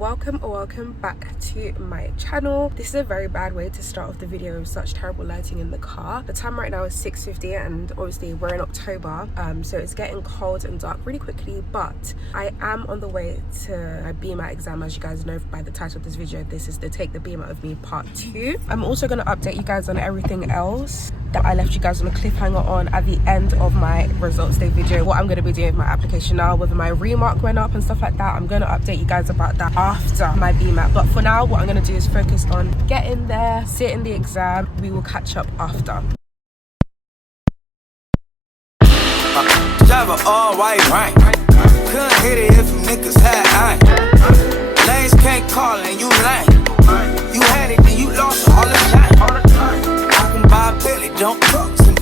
welcome back to my channel. This is a very bad way to start off the video with such terrible lighting in the car. The time right now is 6:50 and obviously we're in October, so it's getting cold and dark really quickly, but I am on the way to my BMAT exam. As you guys know by the title of this video, this is the Take the BMAT with Me part 2. I'm also going to update you guys on everything else that I left you guys on a cliffhanger on at the end of my results day video. What I'm going to be doing with my application now, whether my remark went up and stuff like that, I'm going to update you guys about that after my BMAT. But for now, what I'm going to do is focus on getting there, sitting the exam. We will catch up after. Drive a all white rank. Couldn't hit it if you niggas had iron. Lanes can't call and you lame. You had it then you lost all the time. I can buy a Billy, don't talk to me.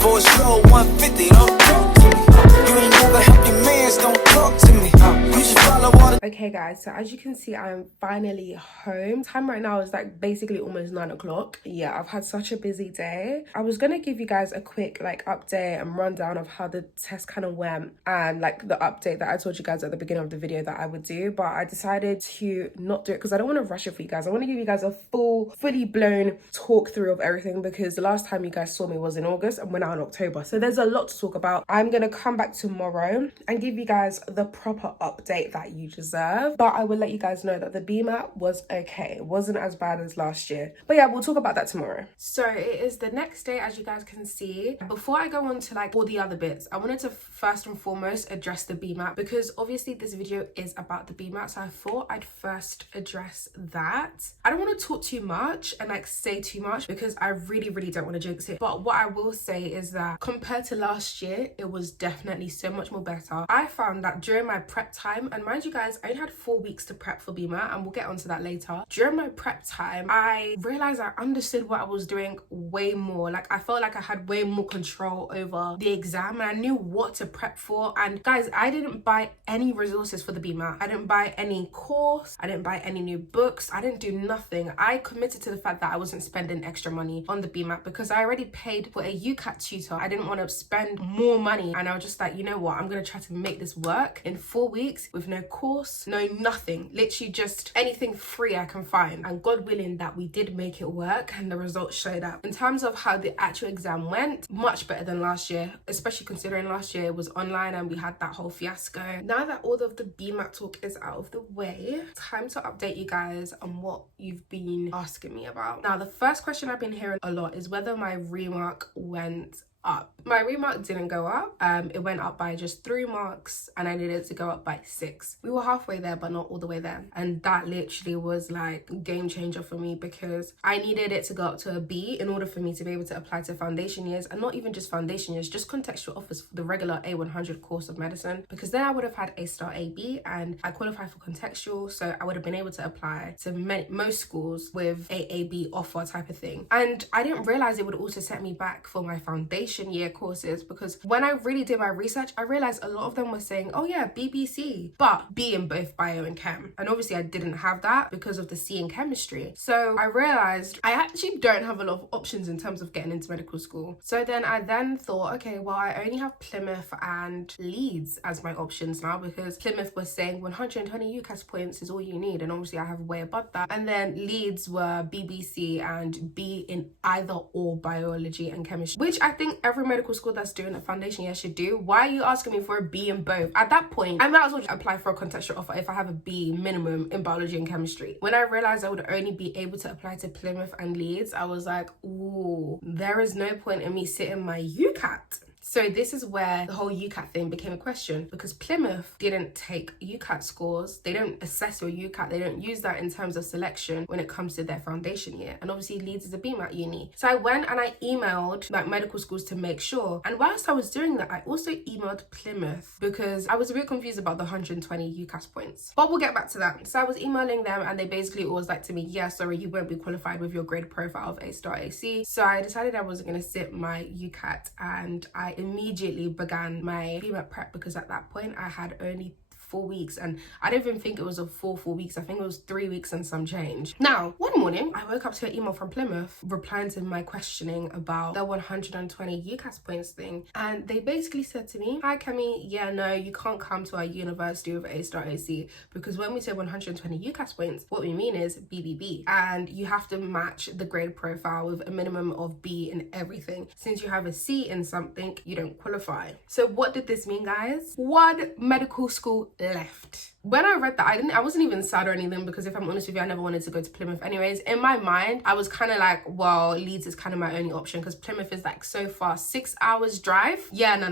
For a show 150, don't talk to me. You ain't never help your mans, don't talk to me. You should follow all the. Okay guys, so as you can see, I'm finally home. Time right now is like basically almost 9 o'clock. Yeah, I've had such a busy day. I was gonna give you guys a quick like update and rundown of how the test kind of went and like the update that I told you guys at the beginning of the video that I would do, but I decided to not do it because I don't want to rush it for you guys. I want to give you guys a fully blown talk through of everything, because the last time you guys saw me was in August and we're now in October, so there's a lot to talk about. I'm gonna come back tomorrow and give you guys the proper update that you deserve, but I will let you guys know that the BMAT was okay. It wasn't as bad as last year, but yeah, we'll talk about that tomorrow. So it is the next day, as you guys can see. Before I go on to like all the other bits, I wanted to first and foremost address the BMAT, because obviously this video is about the BMAT, so I thought I'd first address that. I don't want to talk too much and like say too much because I really don't want to jinx it, but what I will say is that compared to last year, it was definitely so much more better. I found that during my prep time, and mind you guys, I only had 4 weeks to prep for BMAT and we'll get onto that later. During my prep time, I realized I understood what I was doing way more. Like I felt like I had way more control over the exam and I knew what to prep for. And guys, I didn't buy any resources for the BMAT. I didn't buy any course. I didn't buy any new books. I didn't do nothing. I committed to the fact that I wasn't spending extra money on the BMAT because I already paid for a ucat tutor. I didn't want to spend more money, and I was just like, you know what, I'm gonna try to make this work in 4 weeks with no course, no nothing, literally just anything free I can find. And God willing that we did make it work and the results showed up. In terms of how the actual exam went, much better than last year, especially considering last year it was online and we had that whole fiasco. Now that all of the BMAT talk is out of the way, time to update you guys on what you've been asking me about. Now, the first question I've been hearing a lot is whether my remark went up. My remark didn't go up. It went up by just 3 marks and I needed it to go up by 6. We were halfway there but not all the way there, and that literally was like a game changer for me because I needed it to go up to a B in order for me to be able to apply to foundation years, and not even just foundation years, just contextual offers for the regular A100 course of medicine, because then I would have had A-star AB and I qualified for contextual, so I would have been able to apply to most schools with AAB offer type of thing. And I didn't realize it would also set me back for my foundation year courses, because when I really did my research, I realized a lot of them were saying, oh yeah, BBC, but B in both bio and chem. And obviously I didn't have that because of the C in chemistry. So I realized I actually don't have a lot of options in terms of getting into medical school. So then I thought, okay, well, I only have Plymouth and Leeds as my options now, because Plymouth was saying 120 UCAS points is all you need, and obviously I have way above that. And then Leeds were BBC and B in either or biology and chemistry, which I think every medical school that's doing a foundation year should do. Why are you asking me for a B in both? At that point, I might as well apply for a contextual offer if I have a B minimum in biology and chemistry. When I realized I would only be able to apply to Plymouth and Leeds, I was like, ooh, there is no point in me sitting my ucat. So this is where the whole UCAT thing became a question, because Plymouth didn't take UCAT scores. They don't assess your UCAT. They don't use that in terms of selection when it comes to their foundation year. And obviously Leeds is a BMAT uni. So I went and I emailed like medical schools to make sure. And whilst I was doing that, I also emailed Plymouth because I was a bit confused about the 120 UCAS points. But we'll get back to that. So I was emailing them and they basically always like to me, yeah, sorry, you won't be qualified with your grade profile of A-star AC. So I decided I wasn't going to sit my UCAT, and I immediately began my BMAT prep, because at that point I had only 4 weeks, and I don't even think it was a full 4 weeks. I think it was 3 weeks and some change. Now, one morning I woke up to an email from Plymouth replying to my questioning about the 120 UCAS points thing, and they basically said to me, hi keh-me, yeah, no, you can't come to our university with A-star AC, because when we say 120 UCAS points, what we mean is BBB, and you have to match the grade profile with a minimum of B in everything. Since you have a C in something, you don't qualify. So what did this mean, guys? One medical school left. When I read that, I wasn't even sad or anything, because if I'm honest with you, I never wanted to go to Plymouth anyways. In my mind, I was kind of like, well, Leeds is kind of my only option, because Plymouth is like so far, 6 hours drive. Yeah, no.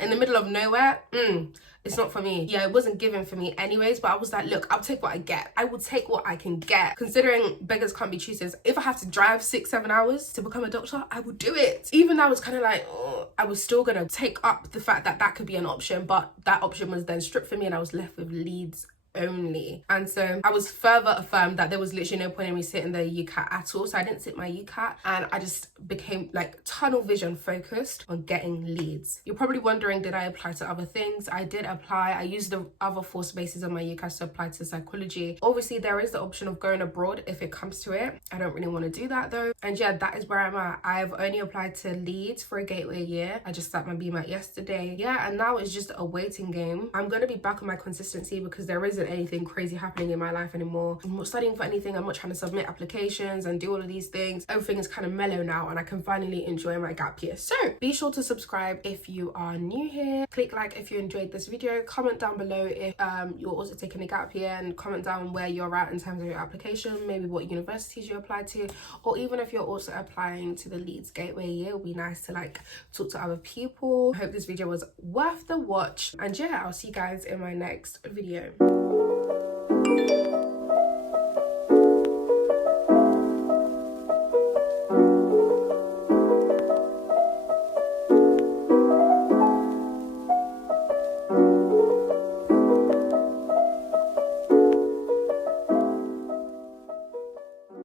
In the middle of nowhere, it's not for me. Yeah, it wasn't given for me anyways, but I was like, look, I'll take what I get. I will take what I can get. Considering beggars can't be choosers, if I have to drive 6-7 hours to become a doctor, I will do it. Even though I was kind of like, oh, I was still gonna take up the fact that that could be an option, but that option was then stripped for me and I was left with Leeds only. And so I was further affirmed that there was literally no point in me sitting the UCAT at all. So I didn't sit my UCAT, and I just became like tunnel vision focused on getting Leeds. You're probably wondering, did I apply to other things? I did apply. I used the other 4 spaces on my UCAT to apply to psychology. Obviously there is the option of going abroad if it comes to it. I don't really want to do that though. And yeah, that is where I'm at. I've only applied to Leeds for a gateway year. I just started my BMAT yesterday. Yeah, and now it's just a waiting game. I'm going to be back on my consistency because there isn't anything crazy happening in my life anymore. I'm not studying for anything. I'm not trying to submit applications and do all of these things. Everything is kind of mellow now, and I can finally enjoy my gap year. So be sure to subscribe if you are new here. Click like if you enjoyed this video. Comment down below if you're also taking a gap year, and comment down where you're at in terms of your application, maybe what universities you applied to, or even if you're also applying to the Leeds Gateway year. It would be nice to like talk to other people. I hope this video was worth the watch, and yeah, I'll see you guys in my next video.